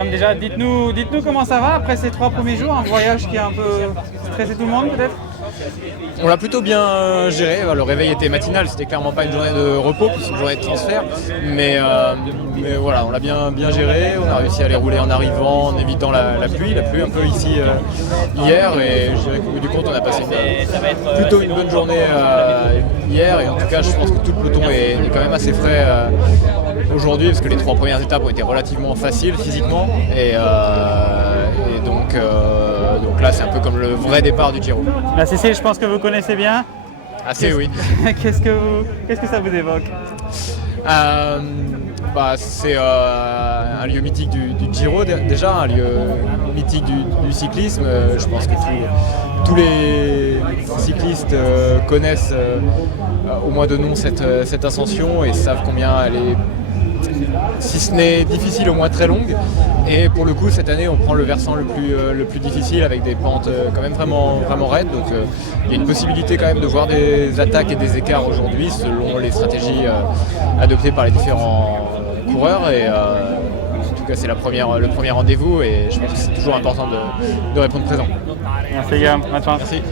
Déjà, dites-nous comment ça va après ces 3 premiers jours, un voyage qui a un peu stressé tout le monde peut-être? On l'a plutôt bien géré. Le réveil était matinal, c'était clairement pas une journée de repos, c'est une journée de transfert. Mais voilà, on l'a bien géré. On a réussi à les rouler en arrivant, en évitant la pluie un peu ici hier. Et je dirais qu'au bout du compte, on a passé plutôt une bonne journée hier. Et en tout cas, je pense que tout le peloton est quand même assez frais aujourd'hui, parce que les 3 premières étapes ont été relativement faciles physiquement. Et donc là, c'est un peu comme le vrai départ du Giro. La Sicile, je pense que vous connaissez bien. Assez, oui. Qu'est-ce que ça vous évoque? C'est un lieu mythique du Giro déjà, un lieu mythique du cyclisme. Je pense que tous les cyclistes connaissent au moins de nom cette ascension et savent combien elle est, si ce n'est difficile, au moins très longue. Et pour le coup, cette année, on prend le versant le plus difficile avec des pentes quand même vraiment raides. Donc il y a une possibilité quand même de voir des attaques et des écarts aujourd'hui selon les stratégies adoptées par les différents coureurs. Et en tout cas, c'est le premier rendez-vous et je pense que c'est toujours important de répondre présent. Merci, gars. Bonne chance. Merci.